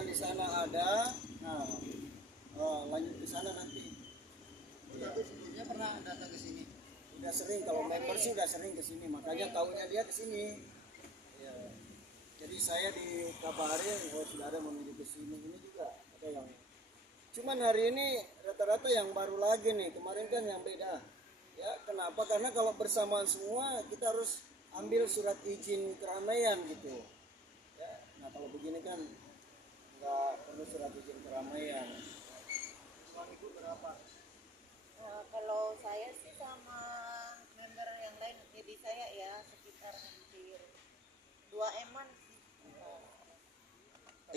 dan di sana ada. Nah, lanjut ke sana nanti. Tapi sebelumnya pernah datang ke sini. Udah sering, kalau member sih udah sering ke sini, makanya tahunya dia ke sini. Ya. Jadi saya dikabarin kalau sudah ada menuju ke sini. Ini juga ada yang. Cuman hari ini rata-rata yang baru lagi nih. Kemarin kan yang beda. Ya, kenapa? Karena kalau bersamaan semua kita harus ambil surat izin keramaian gitu. Ya, nah kalau begini kan nggak perlu surat izin keramaian. Ibu berapa? Kalau saya sih sama member yang lain, jadi saya ya sekitar hampir 2 M-an sih.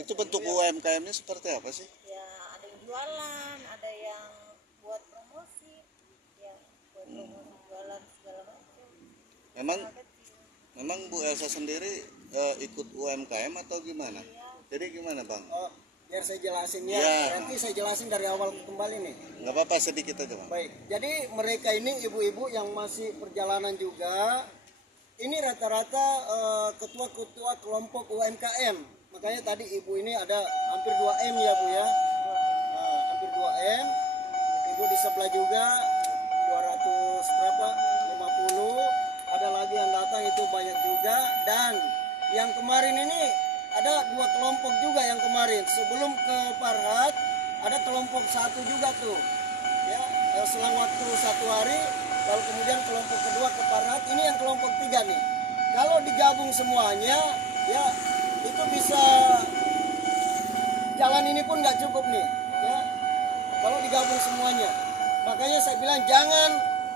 Itu bentuk UMKM-nya seperti apa sih? Ya ada yang jualan, ada yang buat promosi, ya buat promosi jualan segala macam. Memang Hal kecil. memang Bu Elsa sendiri ikut UMKM atau gimana? Iya. Jadi gimana Bang? Biar saya jelasin ya. Ya. Nanti saya jelasin dari awal kembali nih. Nggak apa-apa sedikit aja Bang. Baik, jadi mereka ini ibu-ibu yang masih perjalanan juga. Ini rata-rata ketua-ketua kelompok UMKM. Makanya tadi ibu ini ada hampir 2 M ya Bu ya. Nah, hampir 2 M. Ibu di sebelah juga 200 berapa? 50. Ada lagi yang datang itu banyak juga. Dan yang kemarin ini ada 2 kelompok juga yang kemarin. Sebelum ke Parhat ada kelompok 1 juga tuh. Ya, selang waktu 1 hari, lalu kemudian kelompok kedua ke Parhat. Ini yang kelompok 3 nih. Kalau digabung semuanya, ya itu bisa jalan ini pun nggak cukup nih. Ya, kalau digabung semuanya. Makanya saya bilang jangan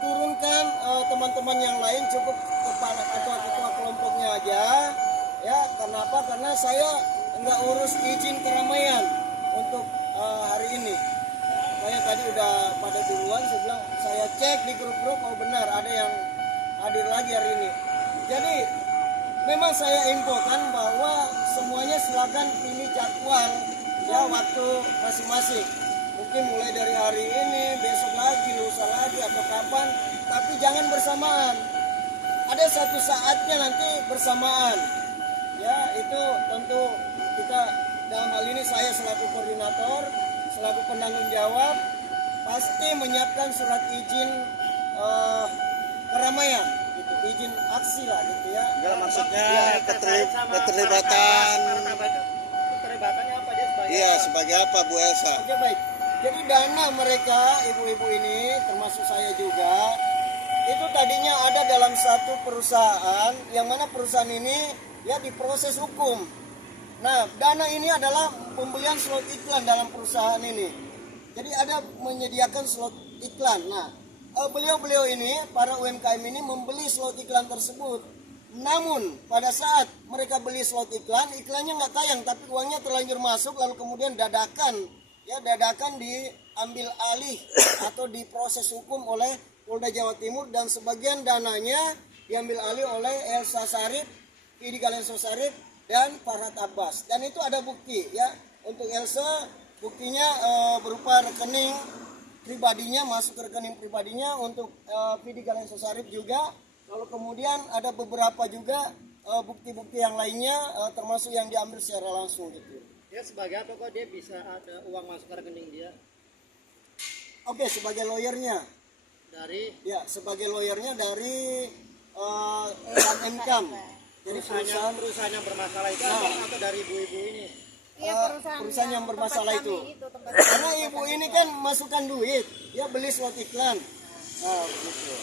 turunkan teman-teman yang lain, cukup kepala ketua kelompoknya aja. Ya, kenapa? Karena saya nggak urus izin keramaian untuk hari ini. Saya tadi udah pada duluan, saya bilang saya cek di grup-grup, oh benar ada yang hadir lagi hari ini. Jadi memang saya infokan bahwa semuanya silakan pilih jadwal ya waktu masing-masing. Mungkin mulai dari hari ini, besok lagi, lusa lagi atau kapan, tapi jangan bersamaan. Ada satu saatnya nanti bersamaan. Ya, itu tentu kita dalam hal ini saya selaku koordinator, selaku penanggung jawab pasti menyiapkan surat izin keramaian gitu, izin aksi lah gitu ya. Enggak, maksudnya Ya, keterlibatan. Keterlibatannya apa dia sebagai? Iya, sebagai apa Bu Elsa? Oke baik. Jadi dana mereka ibu-ibu ini termasuk saya juga itu tadinya ada dalam satu perusahaan yang mana perusahaan ini ya diproses hukum. Nah, dana ini adalah pembelian slot iklan dalam perusahaan ini. Jadi ada menyediakan slot iklan. Nah, beliau-beliau ini, para UMKM ini membeli slot iklan tersebut. Namun, pada saat mereka beli slot iklan, iklannya nggak tayang, tapi uangnya terlanjur masuk, lalu kemudian dadakan diambil alih atau diproses hukum oleh Polda Jawa Timur, dan sebagian dananya diambil alih oleh Elsa Sarip, Idi Galenso Sarip, dan Farhat Abbas. Dan itu ada bukti ya. Untuk Elsa buktinya berupa rekening pribadinya, masuk ke rekening pribadinya. Untuk Idi Galenso Sarip juga. Lalu kemudian ada beberapa juga bukti-bukti yang lainnya termasuk yang diambil secara langsung gitu. Dia sebagai apa kok dia bisa ada uang masuk ke rekening dia? Oke, sebagai lawyernya. Dari Ya, sebagai lawyernya dari Income. Jadi perusahaan yang bermasalah itu atau dari ibu-ibu ini? Iya, perusahaan yang bermasalah tempat itu. kami tempat Karena ibu ini kan masukkan duit, ya beli slot iklan. Nah, begitu.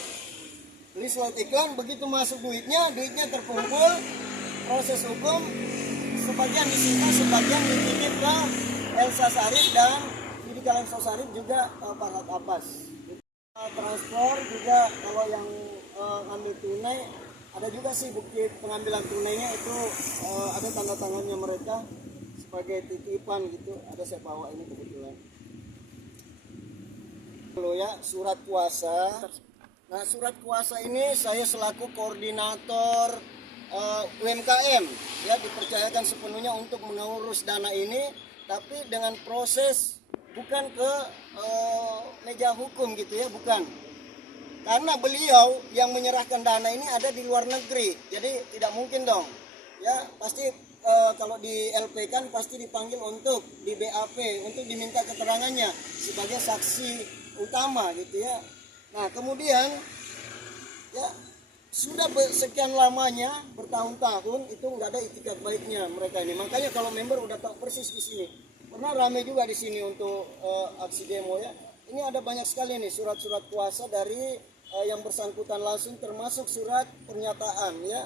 Beli slot iklan, begitu masuk duitnya terkumpul, proses hukum, sebagian disita, sebagian dititip ke Elsa Sarip dan Idi Galenso Sarip juga Farhat Abbas. Transfer juga kalau yang ngambil tunai, ada juga sih bukti pengambilan tunainya itu ada tanda tangannya mereka sebagai titipan gitu, ada saya bawa ini kebetulan. Lalu ya surat kuasa. Nah, surat kuasa ini saya selaku koordinator UMKM ya dipercayakan sepenuhnya untuk mengurus dana ini, tapi dengan proses bukan ke meja hukum gitu ya, bukan. Karena beliau yang menyerahkan dana ini ada di luar negeri, jadi tidak mungkin dong. Ya pasti kalau di LP kan pasti dipanggil untuk di BAP untuk diminta keterangannya sebagai saksi utama gitu ya. Nah kemudian ya sudah sekian lamanya bertahun-tahun itu nggak ada itikat baiknya mereka ini. Makanya kalau member udah tahu persis di sini. Pernah rame juga di sini untuk aksi demo ya. Ini ada banyak sekali nih surat-surat kuasa dari yang bersangkutan langsung, termasuk surat pernyataan ya.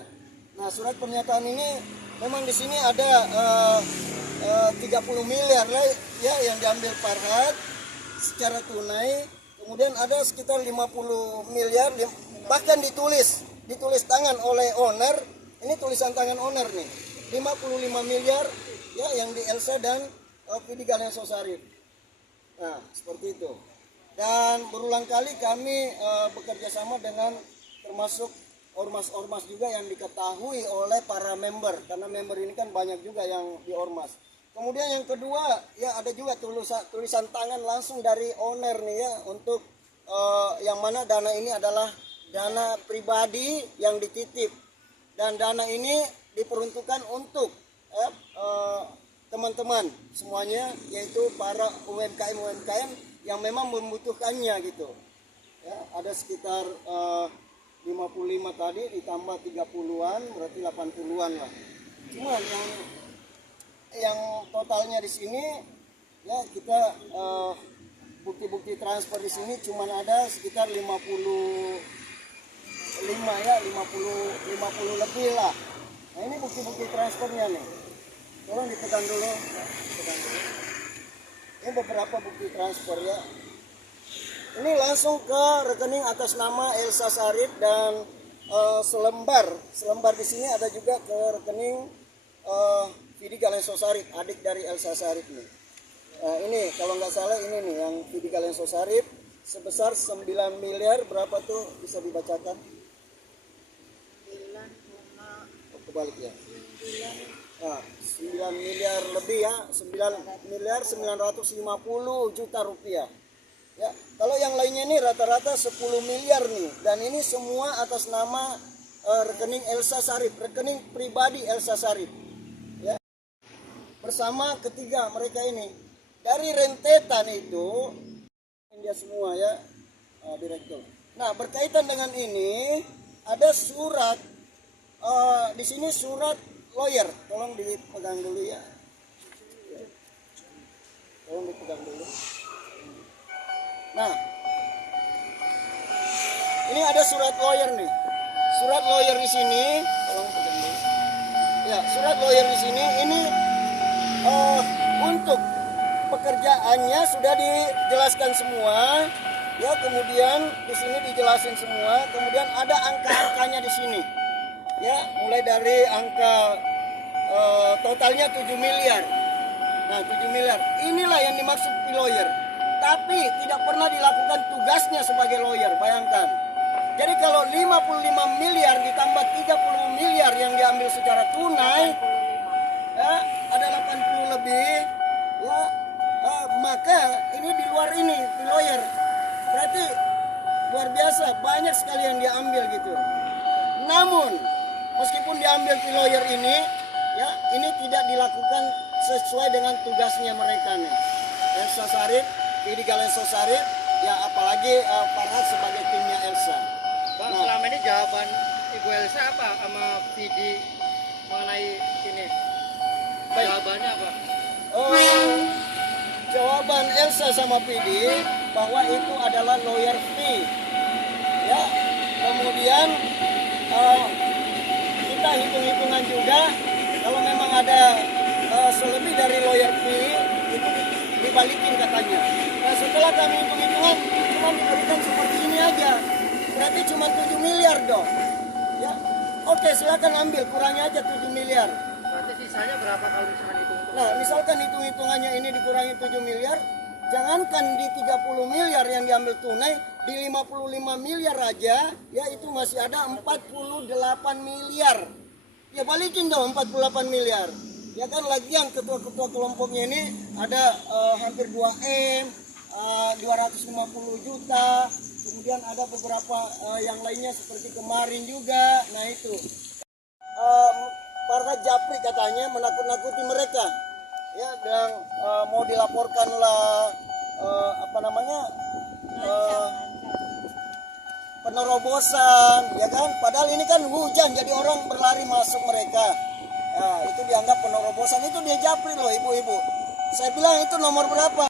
Nah surat pernyataan ini memang di sini ada 30 miliar lah ya yang diambil Farhad secara tunai. Kemudian ada sekitar 50 miliar bahkan ditulis tangan oleh owner. Ini tulisan tangan owner nih. 55 miliar ya yang di Elsa dan Vidi Galen Sosarif. Nah, seperti itu. Dan berulang kali kami bekerja sama dengan termasuk ormas-ormas juga yang diketahui oleh para member, karena member ini kan banyak juga yang di ormas. Kemudian yang kedua, ya ada juga tulisan tangan langsung dari owner nih ya, untuk yang mana dana ini adalah dana pribadi yang dititip. Dan dana ini diperuntukkan untuk teman-teman semuanya, yaitu para UMKM yang memang membutuhkannya gitu. Ya, ada sekitar 55 tadi ditambah 30-an berarti 80-an lah. Cuman yang totalnya di sini ya kita bukti-bukti transfer di sini cuman ada sekitar 55 ya, 50 lebih lah. Nah, ini bukti-bukti transfernya nih. Tolong ditekan dulu. Ini beberapa bukti transfer ya. Ini langsung ke rekening atas nama Elsa Sarif dan selembar di sini ada juga ke rekening Vidi Galen Sosarif, adik dari Elsa Sarif nih. Ini kalau nggak salah ini nih yang Vidi Galen Sosarif sebesar 9 miliar berapa tuh bisa dibacakan? 9,9 Kebalik ya. 9 miliar lebih ya, 9 miliar 950 juta rupiah. Ya, kalau yang lainnya ini rata-rata 10 miliar nih, dan ini semua atas nama rekening Elsa Sarif, rekening pribadi Elsa Sarif. Ya. Bersama ketiga mereka ini. Dari rentetan itu dia semua ya, direktur. Nah, berkaitan dengan ini ada surat di sini surat lawyer, tolong dipegang dulu ya. Tolong dipegang dulu. Nah, ini ada surat lawyer nih. Surat lawyer di sini, tolong pegang dulu. Ya, surat lawyer di sini ini untuk pekerjaannya sudah dijelaskan semua. Ya, kemudian di sini dijelasin semua. Kemudian ada angka-angkanya di sini. Ya, mulai dari angka totalnya 7 miliar. Nah, 7 miliar. Inilah yang dimaksud lawyer. Tapi tidak pernah dilakukan tugasnya sebagai lawyer, bayangkan. Jadi kalau 55 miliar ditambah 30 miliar yang diambil secara tunai, ya, ada 80 lebih, ya, maka ini di luar ini, di lawyer. Berarti luar biasa, banyak sekali yang diambil gitu. Namun, meskipun diambil di lawyer ini, ya, ini tidak dilakukan sesuai dengan tugasnya mereka nih. Elsa Sarif, Vidi Galen Sosarif, ya apalagi Farhad sebagai timnya Elsa. Bang, Nah, selama ini jawaban Ibu Elsa apa sama Vidi mengenai ini? baik. Jawabannya apa? Jawaban Elsa sama Vidi bahwa itu adalah lawyer fee. Ya, kemudian kita hitung-hitungan juga kalau memang ada selebih dari lawyer fee itu dibalikin katanya. Nah, setelah kami hitung-hitungan cuma diberikan seperti ini aja. Berarti cuma 7 miliar dong. Ya. Oke, silakan ambil, kurangi aja 7 miliar. Berarti sisanya berapa kalau misalkan hitung? Nah, misalkan hitung-hitungannya ini dikurangi 7 miliar, jangankan di 30 miliar yang diambil tunai, di 55 miliar aja, ya itu masih ada 48 miliar. Ya balikin dong 48 miliar. Ya kan lagian ketua-ketua kelompoknya ini ada hampir 2M, 250 juta, kemudian ada beberapa yang lainnya seperti kemarin juga. Nah itu Farhad Japri katanya menakut-nakuti mereka. Ya, dan mau dilaporkan lah apa namanya? Penerobosan, ya kan? Padahal ini kan hujan, jadi orang berlari masuk mereka. Nah, itu dianggap penerobosan, itu dia Japri loh ibu-ibu. Saya bilang itu nomor berapa?